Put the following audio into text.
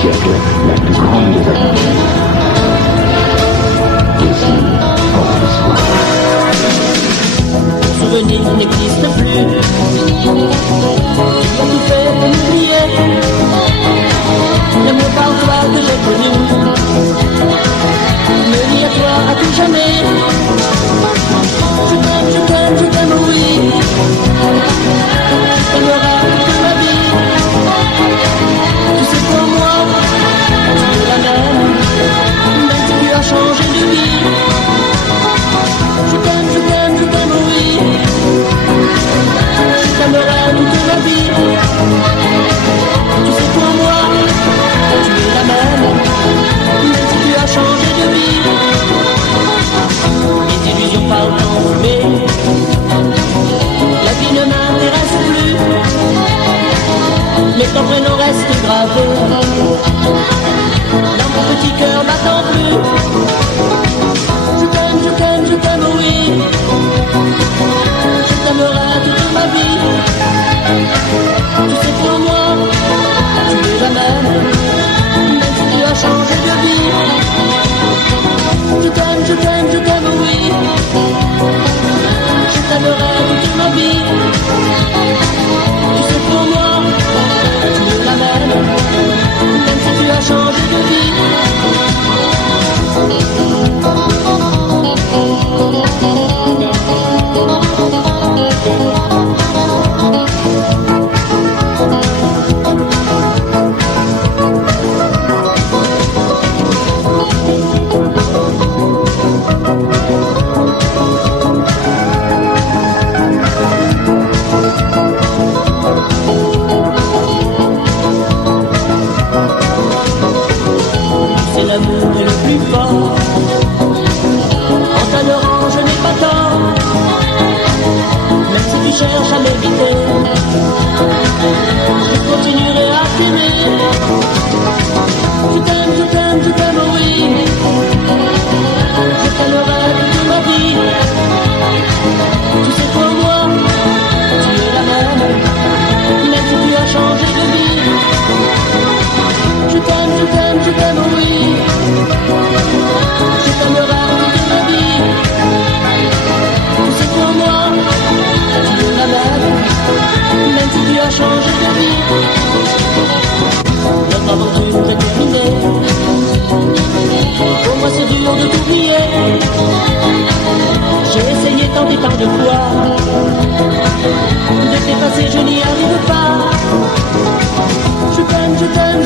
siècle, la plus grande des aventures. Ici, pour l'histoire. Souvenir n'existe plus. Tu as tout fait pour m'oublier. L'amour par toi que j'ai connu me lie à toi à tout jamais. Je t'aime, oui. Tu t'aimeras toute ma vie. Tu sais pour moi, tu es la même si tu as changé de vie. Je t'aime, oui. Je t'aimerai toute ma vie. Tu sais pour moi, tu es la même si tu as changé de vie. Les illusions partent en fumée. La vie ne m'intéresse plus. Mais ton prénom reste gravé dans mon petit cœur battant plus. Je t'aime, oui. Je t'aimerai toute ma vie. Tu sais pour moi, tu es la même si tu as changé de vie. Je t'aime, oui. Je t'aimerai toute ma vie. Tu sais pour moi, tu es la même si tu as changé de vie. C'est l'amour est le plus fort. En t'adorant, je n'ai pas tort. Même si tu cherches à m'éviter, je continuerai à t'aimer. Je t'aime, oui. Je t'aimerai toute ma vie. Tu sais pour moi, tu es la même si tu as changé de vie. Je t'aime, oui. Je t'aimerai toute ma vie. Tu sais pour moi, tu es la même si tu as changé de vie. Notre aventure est terminée. Pour moi c'est dur de t'oublier. J'ai essayé tant et tant de fois de t'effacer, je n'y arrive pas. Je t'aime,